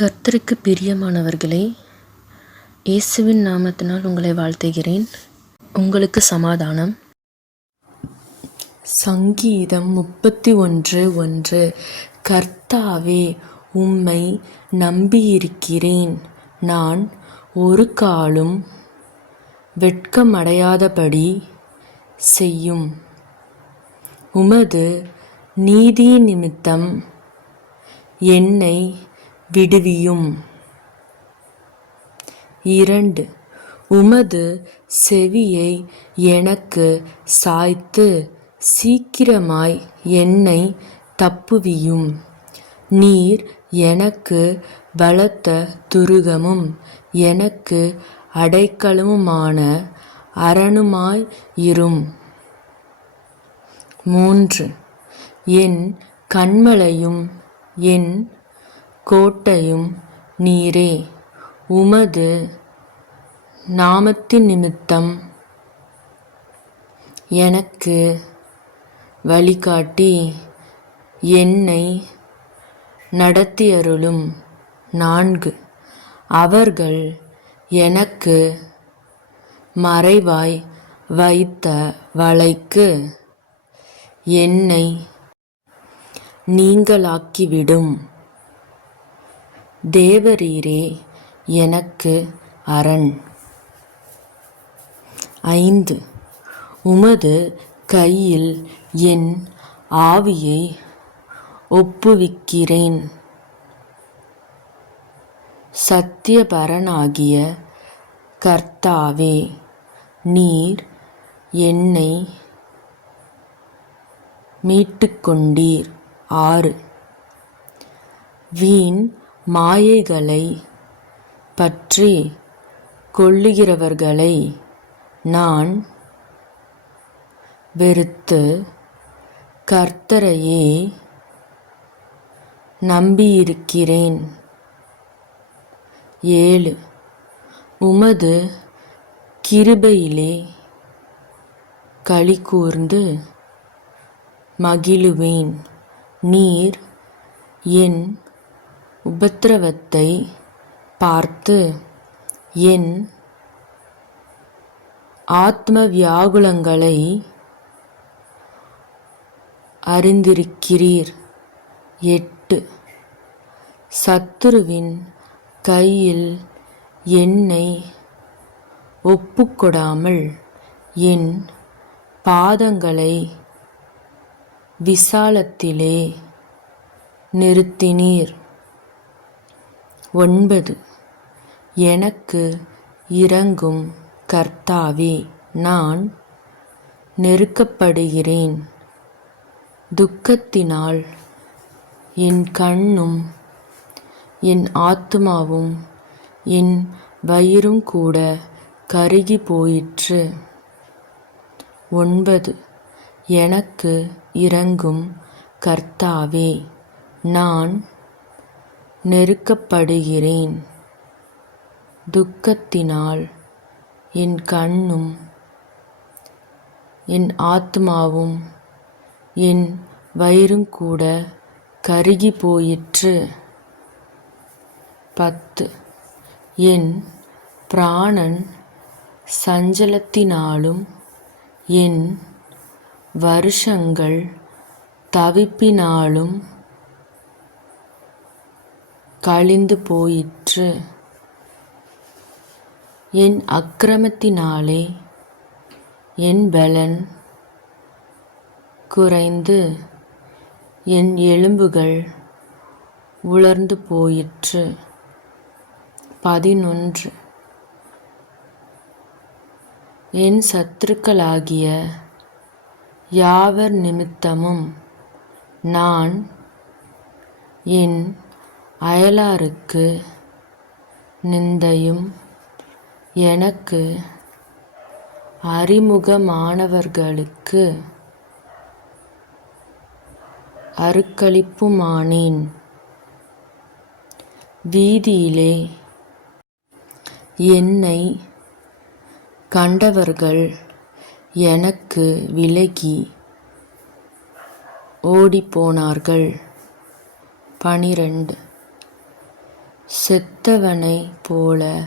கர்த்தருக்கு பிரியமானவர்களே இயேசுவின் நாமத்தினால் உங்களை வாழ்த்துகிறேன். உங்களுக்கு சமாதானம். சங்கீதம் முப்பத்தி ஒன்று ஒன்று. கர்த்தாவே உம்மை நம்பியிருக்கிறேன். நான் ஒரு காலும் வெட்கமடையாதபடி செய்யும். உமது நீதி நிமித்தம் என்னை விடுவியும். இரண்டு உமது செவியை எனக்கு சாய்த்து சீக்கிரமாய் என்னை தப்புவியும். நீர் எனக்கு பலத்த துருகமும் எனக்கு அடைக்கலமுமான அரணுமாய் இரும். மூன்று என் கண்மலையும் என் கோட்டையும் நீரே. உமது நாமத்தின் நிமித்தம் எனக்கு வழிகாட்டி என்னை நடத்தியருளும் நான்கு. அவர்கள் எனக்கு மறைவாய் வைத்த வலைக்கு என்னை நீங்களாக்கிவிடும். தேவரீரே எனக்கு அரண். ஐந்து. உமது கையில் என் ஆவியை ஒப்புவிக்கிறேன். சத்தியபரனாகிய கர்த்தாவே நீர் என்னை மீட்டுக்கொண்டீர். ஆறு. வீண் மாயைகளை பற்றி கொள்ளுகிறவர்களை நான் வெறுத்து கர்த்தரையே நம்பியிருக்கிறேன். ஏழு. உமது கிருபையிலே களி கூர்ந்து மகிழுவேன். நீர் என் உபத்திரவத்தை பார்த்து என் ஆத்ம வியாகுலங்களை அறிந்திருக்கிறீர். எட்டு. சத்துருவின் கையில் என்னை ஒப்புக்கொடாமல் என் பாதங்களை விசாலத்திலே நிறுத்தினீர். ஒன்பது. எனக்கு இறங்கும் கர்த்தாவே நான் நெருக்கப்படுகிறேன். துக்கத்தினால் என் கண்ணும் என் ஆத்மாவும் என் வயிறும் கூட கருகி போயிற்று. ஒன்பது. எனக்கு இறங்கும் கர்த்தாவே நான் நெருக்கப்படுகிறேன். துக்கத்தினால் என் கண்ணும் என் ஆத்மாவும் என் வயிறும் கூட கருகி போயிற்று. பத்து. என் பிராணன் சஞ்சலத்தினாலும் என் வருஷங்கள் தவிப்பினாலும் கழிந்து போயிற்று. என் அக்கிரமத்தினாலே என் பலன் குறைந்து என் எலும்புகள் உலர்ந்து போயிற்று. பதினொன்று. என் சத்துருக்களாகிய யாவர் நிமித்தமும் நான் என் அயலாருக்கு நிந்தையும் எனக்கு அறிமுகமானவர்களுக்கு அருக்களிப்புமானேன். வீதியிலே என்னை கண்டவர்கள் எனக்கு விலகி ஓடிப்போனார்கள். பனிரெண்டு செத்தவனைப் போல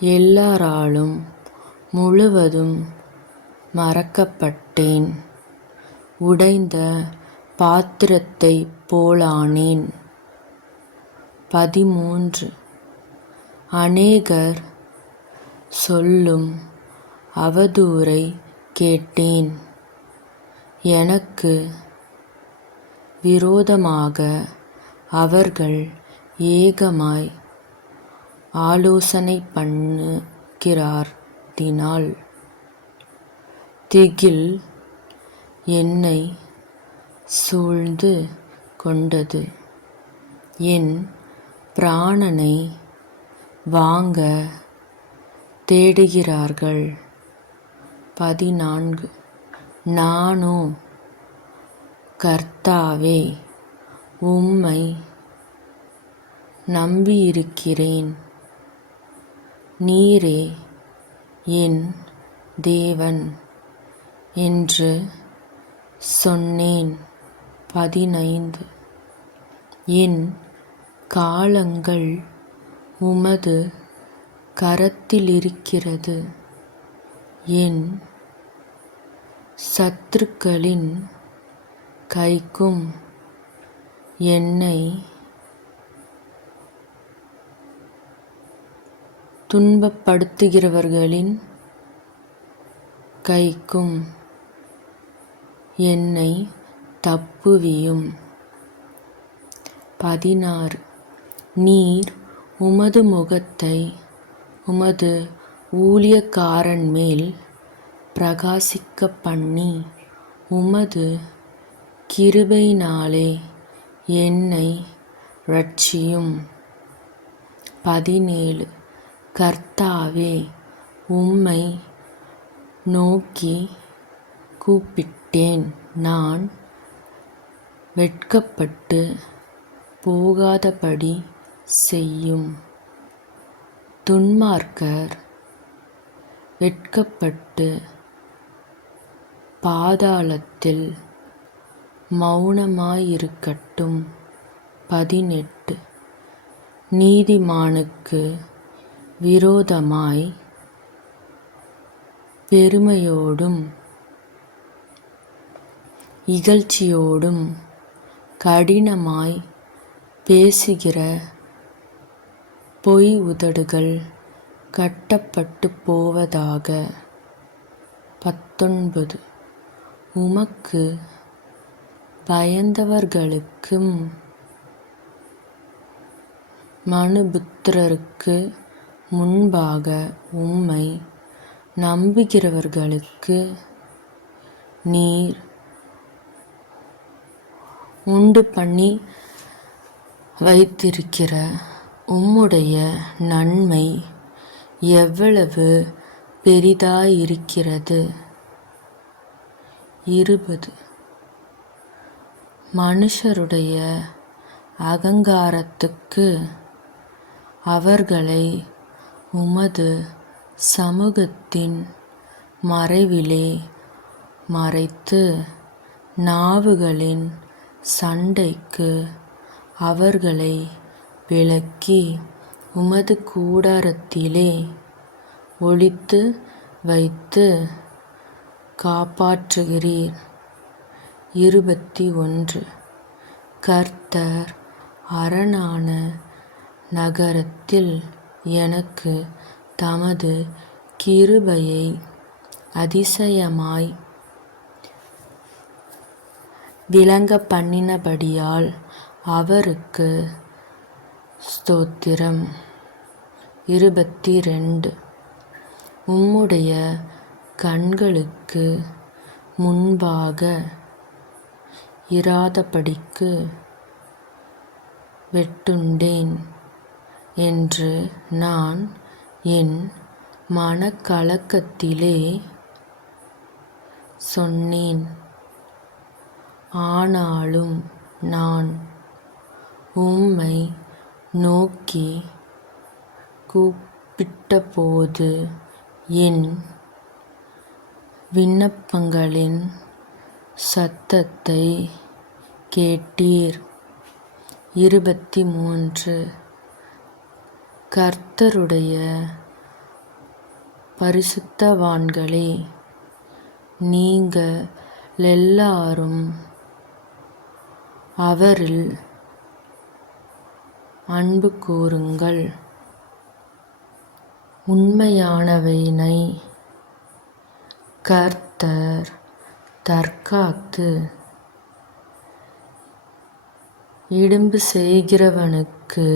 எல்லாராலும் முழுவதும் மறக்கப்பட்டேன். உடைந்த பாத்திரத்தைப் போலானேன். பதிமூன்று. அநேகர் சொல்லும் அவதூறை கேட்டேன். எனக்கு விரோதமாக அவர்கள் ஏகமாய் ஆலோசனை பண்ணுகிறதினால் திகில் என்னை சூழ்ந்து கொண்டது. என் பிராணனை வாங்க தேடுகிறார்கள். பதினான்கு. நானோ கர்த்தாவே உம்மை நம்பியிருக்கிறேன். நீரே என் தேவன் என்று சொன்னேன். பதினைந்து. என் காலங்கள் உமது கரத்திலிருக்கிறது. என் சத்துருக்களின் கைக்கும் என்னை துன்பப்படுத்துகிறவர்களின் கைக்கும் என்னை தப்புவியும். பதினாறு. நீர் உமது முகத்தை உமது ஊழியக்காரன்மேல் பிரகாசிக்கப்பண்ணி உமது கிருபையினாலே என்னை ரட்சியும் பதினேழு. கர்த்தாவே உம்மை நோக்கி கூப்பிட்டேன். நான் வெட்கப்பட்டு போகாதபடி செய்யும். துன்மார்க்கர் வெட்கப்பட்டு பாதாளத்தில் மௌனமாயிருக்கட்டும். பதினெட்டு. நீதிமானுக்கு விரோதமாய் பெருமையோடும் இகழ்ச்சியோடும் கடினமாய் பேசுகிற பொய் உதடுகள் கட்டப்பட்டு போவதாக பத்தொன்பது. உமக்கு பயந்தவர்களுக்கும் மனுபுத்திரருக்கு முன்பாக உம்மை நம்புகிறவர்களுக்கு நீர் உண்டு பண்ணி வைத்திருக்கிற உம்முடைய நன்மை எவ்வளவு பெரிதாயிருக்கிறது? இருபது. மனுஷருடைய அகங்காரத்துக்கு அவர்களை உமது சமூகத்தின் மறைவிலே மறைத்து நாவுகளின் சண்டைக்கு அவர்களை விலக்கி உமது கூடாரத்திலே ஒளித்து வைத்து காப்பாற்றுகிறீர். இருபத்தி ஒன்று கர்த்தர் அரணான நகரத்தில் எனக்கு தமது கிருபையை அதிசயமாய் விளங்கப்பண்ணினபடியால் அவருக்கு ஸ்தோத்திரம். இருபத்தி ரெண்டு உம்முடைய கண்களுக்கு முன்பாக இராதபடிக்கு வெட்டுண்டேன். என்று நான் என் மனக்கலக்கத்திலே சொன்னேன். ஆனாலும் நான் உம்மை நோக்கி கூப்பிட்டபோது என் விண்ணப்பங்களின் சத்தத்தை கேட்டீர். இருபத்தி மூன்று கர்த்தருடைய பரிசுத்தவான்களே நீங்கள் எல்லாரும் அவரில் அன்பு கூறுங்கள் உண்மையானவையினை கர்த்தர் தற்காத்து இடும்பு செய்கிறவனுக்கு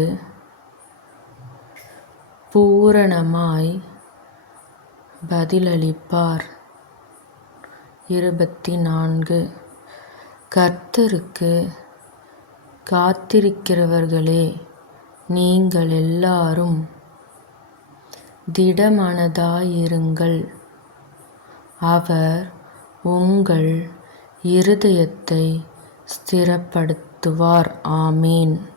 பூரணமாய் பதிலளிப்பார். இருபத்தி நான்கு கர்த்தருக்கு காத்திருக்கிறவர்களே நீங்கள் எல்லாரும் திடமனதாயிருங்கள். அவர் உங்கள் இருதயத்தை ஸ்திரப்படுத்துவார். ஆமீன்.